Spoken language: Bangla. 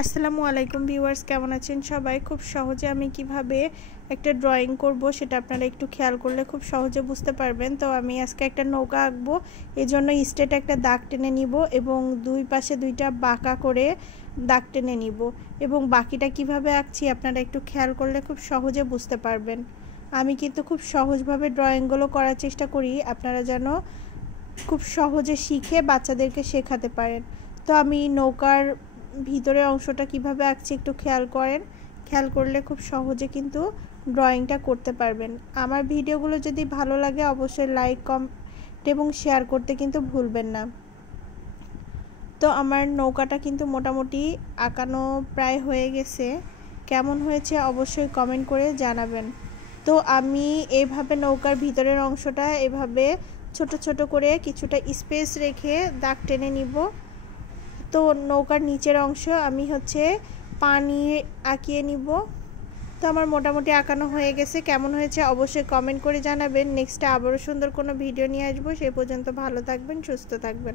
আসসালামু আলাইকুম ভিউয়ার্স, কেমন আছেন সবাই? খুব সহজে আমি কিভাবে একটা ড্রয়িং করব সেটা আপনারা একটু খেয়াল করলে খুব সহজে বুঝতে পারবেন। তো আমি আজকে একটা নৌকা আঁকবো, এজন্য স্ট্রেট একটা দাগ টেনে নিব এবং দুই পাশে দুইটা বাঁকা করে দাগ টেনে নিব এবং বাকিটা কিভাবে আঁকছি আপনারা একটু খেয়াল করলে খুব সহজে বুঝতে পারবেন। আমি কিন্তু খুব সহজভাবে ড্রয়িংগুলো করার চেষ্টা করি, আপনারা যেন খুব সহজে শিখে বাচ্চাদেরকে শেখাতে পারেন। তো আমি নৌকার ভিতরের অংশটা কিভাবে আঁকছি একটু খেয়াল করেন। খেয়াল করলে খুব সহজে কিন্তু ড্রয়িংটা করতে পারবেন। আমার ভিডিওগুলো যদি ভালো লাগে অবশ্যই লাইক, কমেন্ট এবং শেয়ার করতে কিন্তু ভুলবেন না। তো আমার নৌকাটা কিন্তু মোটামুটি আঁকানো প্রায় হয়ে গেছে। কেমন হয়েছে অবশ্যই কমেন্ট করে জানাবেন। তো আমি এইভাবে নৌকার ভিতরের অংশটা এভাবে ছোট ছোট করে কিছুটা স্পেস রেখে দাগ টেনে নিব। তো নৌকার নিচের অংশ আমি পানি আঁকিয়ে নিব। তো আমার মোটামুটি আঁকানো হয়ে গেছে। কেমন হয়েছে অবশ্যই কমেন্ট করে জানাবেন। নেক্সটে আবারও সুন্দর কোনো ভিডিও নিয়ে আসবো। সেই পর্যন্ত ভালো থাকবেন, সুস্থ থাকবেন।